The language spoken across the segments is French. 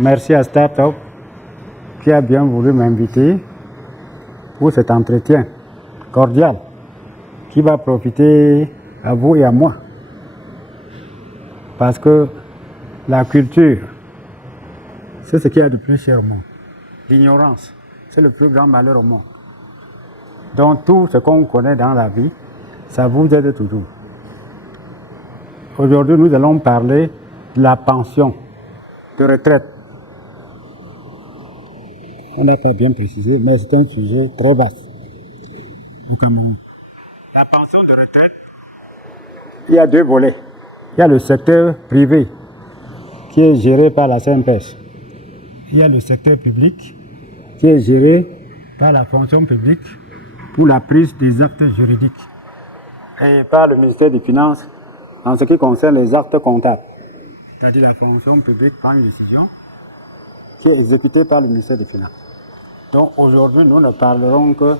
Merci à Startup qui a bien voulu m'inviter pour cet entretien cordial qui va profiter à vous et à moi. Parce que la culture, c'est ce qu'il y a de plus cher au monde. L'ignorance, c'est le plus grand malheur au monde. Donc tout ce qu'on connaît dans la vie, ça vous aide toujours. Aujourd'hui, nous allons parler de la pension de retraite. On n'a pas bien précisé, mais c'est un sujet très vaste. La pension de retraite, il y a deux volets. Il y a le secteur privé, qui est géré par la CNPS. Il y a le secteur public, qui est géré par la fonction publique pour la prise des actes juridiques et par le ministère des Finances en ce qui concerne les actes comptables. C'est-à-dire la fonction publique prend une décision qui est exécutée par le ministère des Finances. Donc aujourd'hui, nous ne parlerons que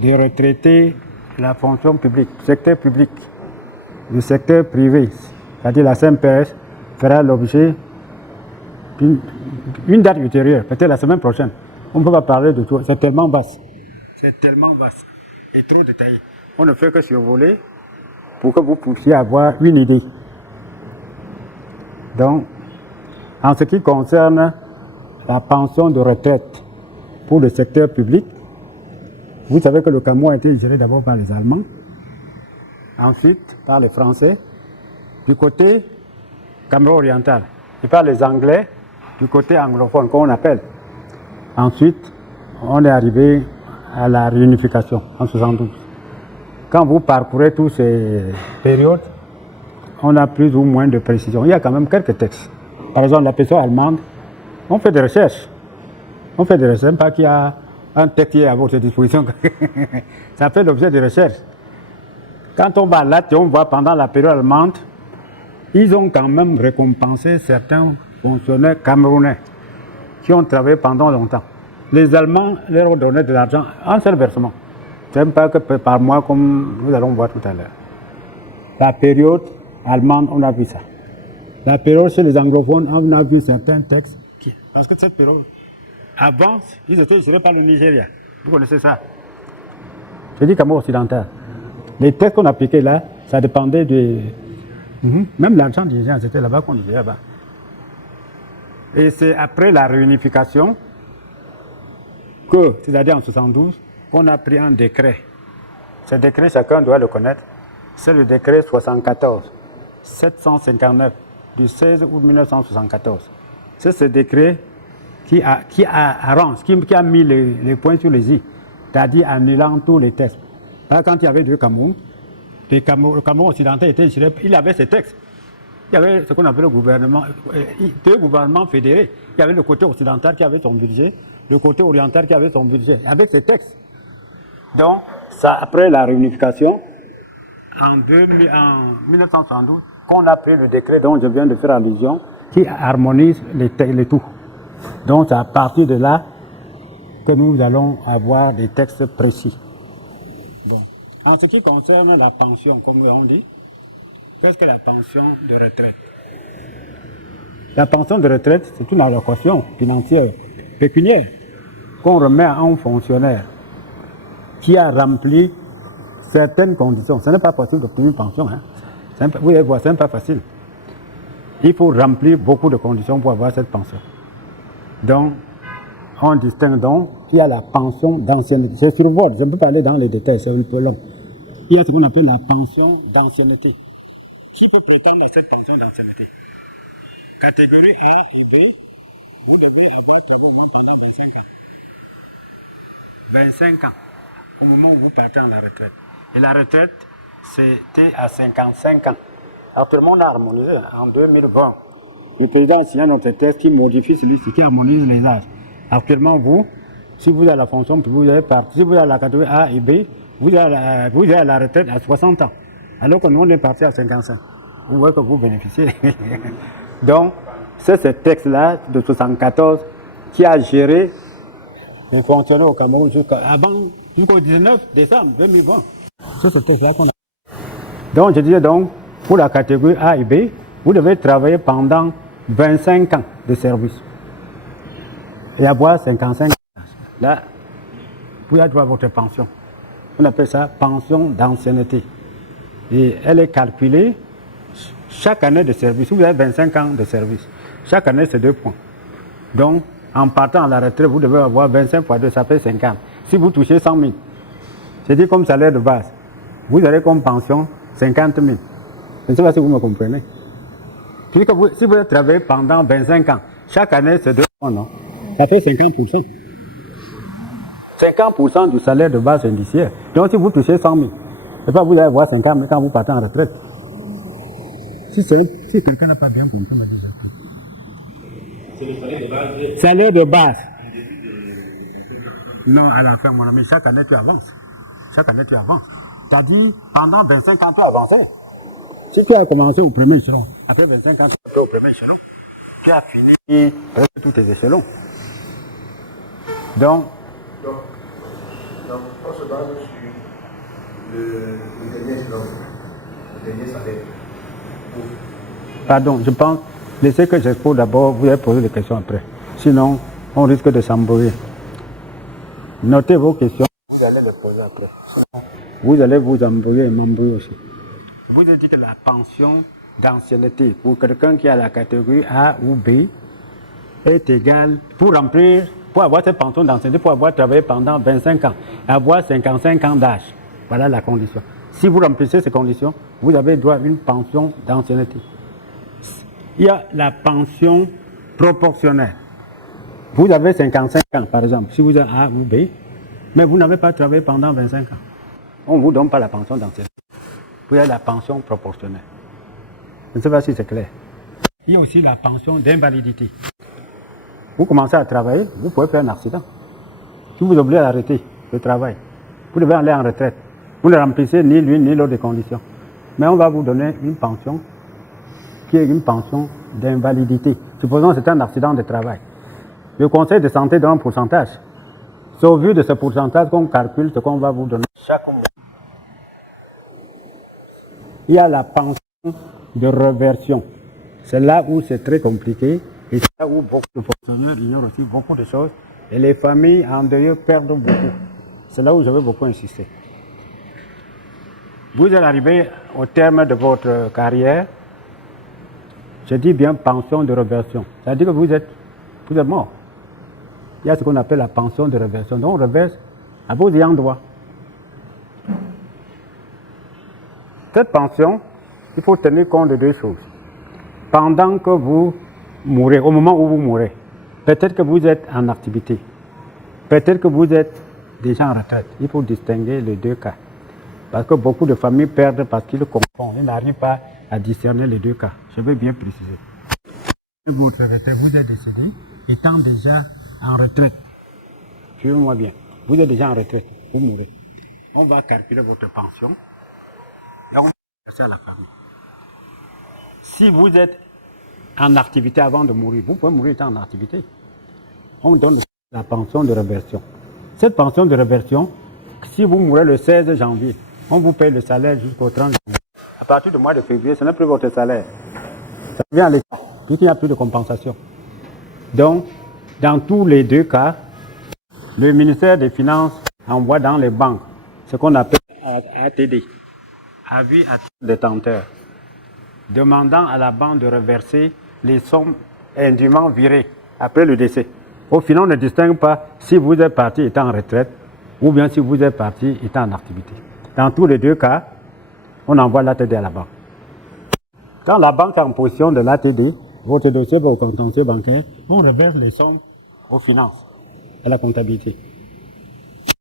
des retraités de la fonction publique, du secteur public, du secteur privé. C'est-à-dire la CNPS fera l'objet d'une date ultérieure, peut-être la semaine prochaine. On ne peut pas parler de tout, c'est tellement vaste. C'est tellement vaste et trop détaillé. On ne fait que survoler pour que vous puissiez avoir une idée. Donc, en ce qui concerne la pension de retraite pour le secteur public, vous savez que le Cameroun a été géré d'abord par les Allemands, ensuite par les Français, du côté Cameroun oriental, et par les Anglais, du côté anglophone, qu'on appelle. Ensuite, on est arrivé à la réunification en 72. Quand vous parcourez toutes ces périodes, on a plus ou moins de précision. Il y a quand même quelques textes. Par exemple, la personne allemande, on fait des recherches. On fait des recherches, pas qu'il y a un texte qui est à votre disposition. Ça fait l'objet de recherches. Quand on va là, on voit pendant la période allemande, ils ont quand même récompensé certains fonctionnaires camerounais qui ont travaillé pendant longtemps. Les Allemands leur ont donné de l'argent en seul versement. Ce n'est pas que par mois comme nous allons voir tout à l'heure. La période allemande, on a vu ça. La période chez les anglophones, on a vu certains textes. Parce que cette période, avant, ils étaient gérés par le Nigeria. Vous connaissez ça? Je dis Cameroun occidental. Les textes qu'on appliquait là, ça dépendait de... Même l'argent nigérien, c'était là-bas qu'on disait là-bas. Et c'est après la réunification que, c'est-à-dire en 72, qu'on a pris un décret. Ce décret, chacun doit le connaître. C'est le décret 74-759 du 16 août 1974. C'est ce décret qui a mis les points sur les i, c'est-à-dire annulant tous les textes. Là, quand il y avait deux Cameroun, le Cameroun occidental était géré, il avait ses textes. Il y avait ce qu'on appelle le gouvernement, deux gouvernements fédérés. Il y avait le côté occidental qui avait son budget, le côté oriental qui avait son budget, avec ses textes. Donc, ça, après la réunification, en 1972, qu'on a pris le décret dont je viens de faire allusion, qui harmonise les tout. Donc, c'est à partir de là que nous allons avoir des textes précis. Bon. En ce qui concerne la pension, comme on dit, qu'est-ce que la pension de retraite? La pension de retraite, c'est une allocation financière pécuniaire qu'on remet à un fonctionnaire qui a rempli certaines conditions. Ce n'est pas facile d'obtenir une pension. Vous allez voir, ce n'est pas facile. Il faut remplir beaucoup de conditions pour avoir cette pension. Donc, on distingue donc, il y a la pension d'ancienneté. C'est sur vol, je ne peux pas aller dans les détails, c'est un peu long. Il y a ce qu'on appelle la pension d'ancienneté. Qui peut prétendre à cette pension d'ancienneté? Catégorie A et B, vous devez avoir travaillé pendant 25 ans. 25 ans, au moment où vous partez en la retraite. Et la retraite, c'était à 55 ans. Actuellement, on a harmonisé en 2020. Le président a signé notre texte qui modifie celui qui harmonise les âges. Actuellement, vous, si vous avez la fonction, puis vous avez parti, si vous avez la catégorie A et B, vous avez la retraite à 60 ans. Alors que nous, on est parti à 55. Vous voyez que vous bénéficiez. Donc, c'est ce texte-là de 74 qui a géré les fonctionnaires au Cameroun jusqu'au 19 décembre 2020. C'est ce texte-là qu'on a. Donc, je disais donc, pour la catégorie A et B, vous devez travailler pendant 25 ans de service. et avoir 55 ans. Là, vous avez droit à votre pension. On appelle ça pension d'ancienneté. Et elle est calculée chaque année de service. Si vous avez 25 ans de service, chaque année c'est 2 points. Donc, en partant à la retraite, vous devez avoir 25 fois 2, ça fait 50. Si vous touchez 100 000, c'est dit comme salaire de base, vous avez comme pension 50 000. Je ne sais pas si vous me comprenez. Puis que si vous avez travaillé pendant 25 ans, chaque année c'est 2 points, non? Ça fait 50%. 50% du salaire de base indiciaire. Donc si vous touchez 100 000, c'est pas vous allez avoir 50 000 quand vous partez en retraite. Si quelqu'un n'a pas bien compris, me dis. C'est le salaire de base. Salaire de base. Non, à la fin, mon ami, chaque année tu avances. Chaque année tu avances. Tu as dit, pendant 25 ans tu as avancé. Si tu as commencé au premier échelon, après 25 ans tu es au premier échelon, tu as fini presque tous tes échelons. Donc, on se base sur le dernier échelon, le dernier salaire. Pardon, je pense, laissez que j'expose d'abord, vous allez poser des questions après. Sinon, on risque de s'embrouiller. Notez vos questions, vous allez les poser après. Vous allez vous embrouiller et m'embrouiller aussi. Je vous ai dit que la pension d'ancienneté pour quelqu'un qui a la catégorie A ou B est égale, pour avoir cette pension d'ancienneté, pour avoir travaillé pendant 25 ans, avoir 55 ans d'âge. Voilà la condition. Si vous remplissez ces conditions, vous avez droit à une pension d'ancienneté. Il y a la pension proportionnelle. Vous avez 55 ans, par exemple, si vous êtes A ou B, mais vous n'avez pas travaillé pendant 25 ans. On ne vous donne pas la pension d'ancienneté. Vous avez la pension proportionnelle. Je ne sais pas si c'est clair. Il y a aussi la pension d'invalidité. Vous commencez à travailler, vous pouvez faire un accident. Si vous obligez à arrêter le travail, vous devez aller en retraite. Vous ne remplissez ni l'une ni l'autre des conditions. Mais on va vous donner une pension qui est une pension d'invalidité. Supposons que c'est un accident de travail. Le Conseil de santé donne un pourcentage. C'est au vu de ce pourcentage qu'on calcule ce qu'on va vous donner chaque mois. Il y a la pension de réversion. C'est là où c'est très compliqué et c'est là où beaucoup de fonctionnaires ignorent aussi beaucoup de choses et les familles endeuillées perdent beaucoup. C'est là où je veux beaucoup insister. Vous êtes arrivé au terme de votre carrière, je dis bien pension de réversion. C'est-à-dire que vous êtes mort. Il y a ce qu'on appelle la pension de réversion. Donc on reverse à vos ayants droit. Cette pension, il faut tenir compte de 2 choses. Pendant que vous mourrez, au moment où vous mourrez, peut-être que vous êtes en activité, peut-être que vous êtes déjà en retraite. Il faut distinguer les 2 cas. Parce que beaucoup de familles perdent parce qu'ils confondent. Ils n'arrivent pas à discerner les 2 cas. Je vais bien préciser. Votre retraite, vous êtes décédé étant déjà en retraite. Suivez-moi bien. Vous êtes déjà en retraite. Vous mourrez. On va calculer votre pension et on va verser à la famille. Si vous êtes en activité avant de mourir, vous pouvez mourir étant en activité. On donne la pension de réversion. Cette pension de réversion, si vous mourrez le 16 janvier, on vous paye le salaire jusqu'au 30 janvier. À partir du mois de février, ce n'est plus votre salaire. Ça vient à l'État, puisqu'il n'y a plus de compensation. Donc, dans tous les 2 cas, le ministère des Finances envoie dans les banques ce qu'on appelle ATD, avis à détenteur, demandant à la banque de reverser les sommes indûment virées après le décès. Au final, on ne distingue pas si vous êtes parti étant en retraite ou bien si vous êtes parti étant en activité. Dans tous les 2 cas, on envoie l'ATD à la banque. Quand la banque est en possession de l'ATD, votre dossier va au contentieux bancaire, on reverse les sommes aux finances, à la comptabilité.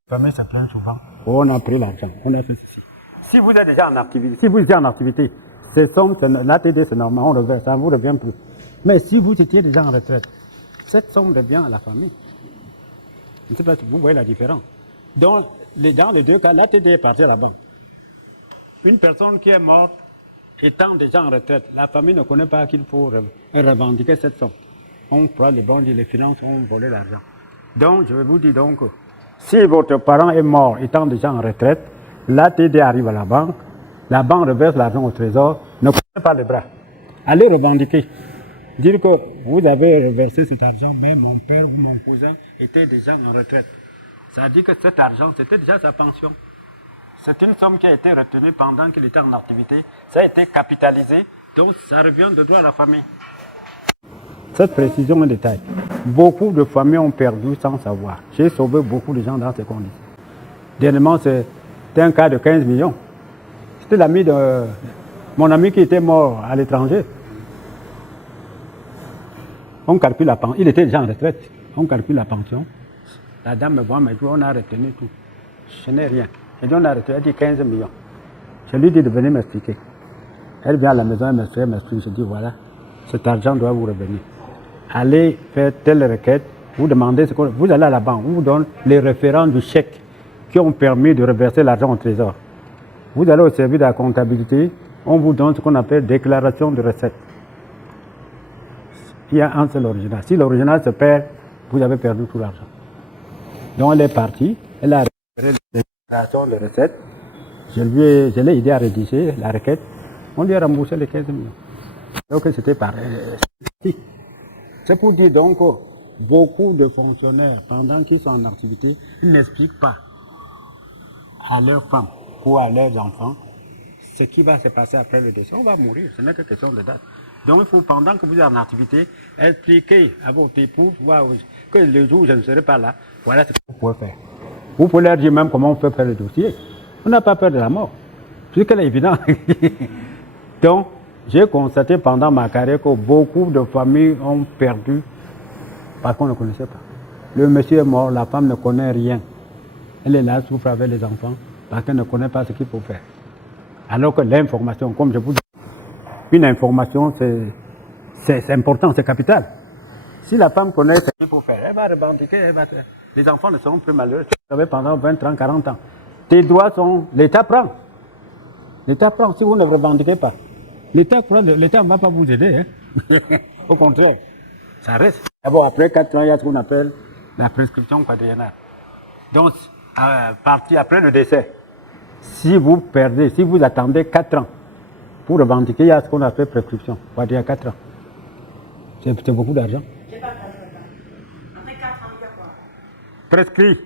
Ça plaint souvent. On a pris l'argent, on a fait ceci. Si vous êtes déjà en activité, ces sommes, l'ATD c'est normal, on reverse, ça ne vous revient plus. Mais si vous étiez déjà en retraite, cette somme revient à la famille. Je ne sais pas si vous voyez la différence. Donc, dans les 2 cas, l'ATD est parti à la banque. Une personne qui est morte étant déjà en retraite, la famille ne connaît pas qu'il faut revendiquer cette somme. On prend les banques et les finances ont volé l'argent. Donc, je vais vous dire donc, si votre parent est mort étant déjà en retraite, l'ATD arrive à la banque reverse l'argent au trésor, ne prenez pas les bras. Allez revendiquer. dire que vous avez reversé cet argent, mais mon père ou mon cousin était déjà en retraite. Ça dit que cet argent, c'était déjà sa pension. C'est une somme qui a été retenue pendant qu'il était en activité. Ça a été capitalisé, donc ça revient de droit à la famille. Cette précision est détail. Beaucoup de familles ont perdu sans savoir. J'ai sauvé beaucoup de gens dans ces conditions. Dernièrement, c'était un cas de 15 millions. C'était l'ami de mon ami qui était mort à l'étranger. On calcule la pension. Il était déjà en retraite. On calcule la pension. La dame me voit, me dit, on a retenu tout. Je n'ai rien. Et donc on a retenu, elle dit 15 millions. Je lui dis de venir m'expliquer. Elle vient à la maison, elle m'explique. Je dis, voilà, cet argent doit vous revenir. Allez faire telle requête, vous demandez ce que vous allez à la banque, on vous donne les référents du chèque qui ont permis de reverser l'argent au trésor. Vous allez au service de la comptabilité, on vous donne ce qu'on appelle déclaration de recette. Il y a un seul original. Si l'original se perd, vous avez perdu tout l'argent. Donc elle est partie, elle a récupéré la déclaration de recette. Je l'ai aidé à rédiger la requête. On lui a remboursé les 15 millions. Donc c'était pareil. C'est pour dire donc que beaucoup de fonctionnaires, pendant qu'ils sont en activité, ils n'expliquent pas à leurs femmes ou à leurs enfants ce qui va se passer après le décès. On va mourir, ce n'est que question de date. Donc il faut, pendant que vous êtes en activité, expliquer à votre époux que le jour où je ne serai pas là, voilà ce que vous pouvez faire. Vous pouvez leur dire même comment on peut faire le dossier. On n'a pas peur de la mort, puisqu'elle est évidente. Donc, j'ai constaté pendant ma carrière que beaucoup de familles ont perdu parce qu'on ne connaissait pas. Le monsieur est mort, la femme ne connaît rien. Elle est là, souffre avec les enfants parce qu'elle ne connaît pas ce qu'il faut faire. Alors que l'information, comme je vous dis, une information, c'est important, c'est capital. Si la femme connaît ce qu'il faut faire, elle va revendiquer, les enfants ne seront plus malheureux. Tu savais pendant 20, 30, 40 ans. Tes droits sont... L'État prend. L'État prend si vous ne revendiquez pas. L'État ne va pas vous aider. Hein. Au contraire, ça reste. D'abord, après 4 ans, il y a ce qu'on appelle la prescription quadriennale. Donc, partie après le décès, si vous perdez, si vous attendez 4 ans pour revendiquer, il y a ce qu'on appelle prescription quadriennale, 4 ans. C'est beaucoup d'argent. J'ai pas 4 ans. Après 4 ans, il y a quoi? Prescrit.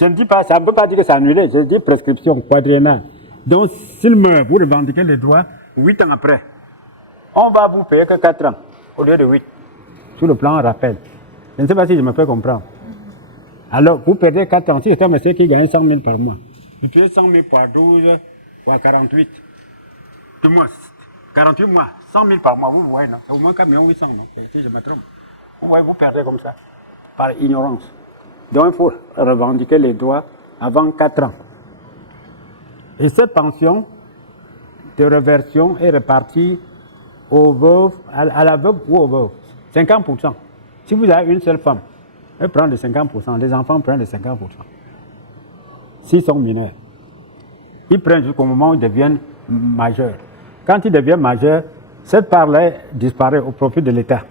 Je ne dis pas, ça ne veut pas dire que c'est annulé, je dis prescription quadriennale. Donc, s'il meurt, vous revendiquez les droits 8 ans après. On va vous payer que 4 ans au lieu de 8. Sur le plan rappel. Je ne sais pas si je me fais comprendre. Alors, vous perdez 4 ans. Si c'est un monsieur qui gagne 100 000 par mois, vous payez 100 000 par 12 ou à 48. Du mois, 48 mois, 100 000 par mois, vous voyez, non? C'est au moins 4 800, non? Si je me trompe. Vous voyez, vous perdez comme ça, par ignorance. Donc, il faut revendiquer les droits avant 4 ans. Et cette pension de réversion est répartie aux veuves, à la veuve ou aux veuves. 50%. Si vous avez une seule femme, elle prend les 50%, les enfants prennent les 50%. S'ils sont mineurs. Ils prennent jusqu'au moment où ils deviennent majeurs. Quand ils deviennent majeurs, cette part-là disparaît au profit de l'État.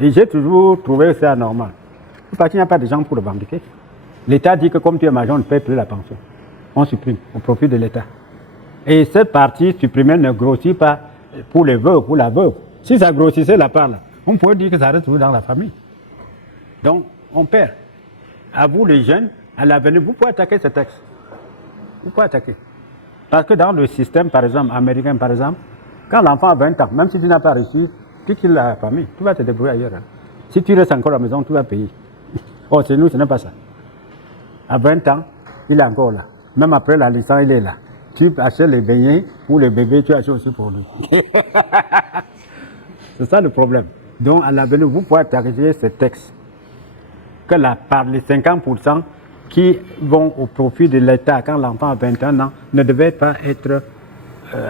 Et j'ai toujours trouvé ça normal. Parce qu'il n'y a pas de gens pour revendiquer. L'État dit que comme tu es majeur, on ne paie plus la pension. On supprime au profit de l'État. Et cette partie supprimée ne grossit pas pour les veuves, pour la veuve. Si ça grossissait la part là, on pourrait dire que ça reste toujours dans la famille. Donc, on perd. À vous les jeunes, à l'avenir, vous pouvez attaquer ce texte. Vous pouvez attaquer. Parce que dans le système, par exemple, américain, par exemple, quand l'enfant a 20 ans, même si tu n'as pas reçu, tu quittes la famille, tu vas te débrouiller ailleurs. Hein. Si tu restes encore à la maison, tu vas payer. Oh, chez nous, ce n'est pas ça. À 20 ans, il est encore là. Même après la licence, il est là. Tu achètes les beignets pour le bébé, tu achètes aussi pour lui. C'est ça le problème. Donc, à l'avenir, vous pouvez attaquer ce texte. Que par les 50% qui vont au profit de l'État quand l'enfant a 21 ans ne devaient pas être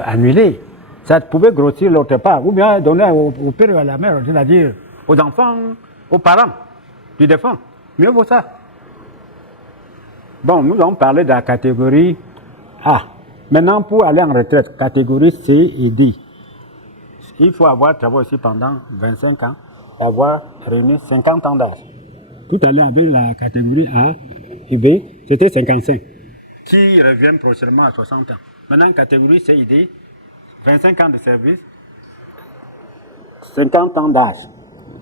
annulés. Ça pouvait grossir l'autre part, ou bien donner au père et à la mère, c'est-à-dire aux enfants, aux parents du défunt. Mieux vaut ça. Bon, nous allons parler de la catégorie A. Maintenant, pour aller en retraite, catégorie C et D, il faut avoir travaillé ici pendant 25 ans, avoir réuni 50 ans d'âge. Tout à l'heure, avec la catégorie A et B, c'était 55. Qui revient prochainement à 60 ans. Maintenant, catégorie C et D, 25 ans de service, 50 ans d'âge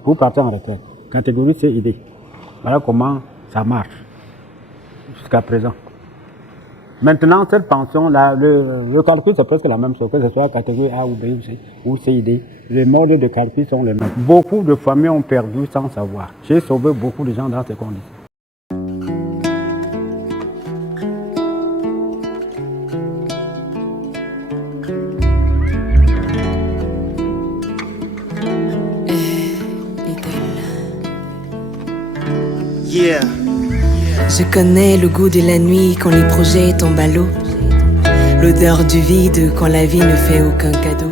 pour partir en retraite. Catégorie CID. Voilà comment ça marche jusqu'à présent. Maintenant, cette pension-là, le calcul, c'est presque la même chose, que ce soit catégorie A ou B ou CID. Les modes de calcul sont les mêmes. Beaucoup de familles ont perdu sans savoir. J'ai sauvé beaucoup de gens dans ces conditions. Yeah. Je connais le goût de la nuit quand les projets tombent à l'eau, l'odeur du vide quand la vie ne fait aucun cadeau.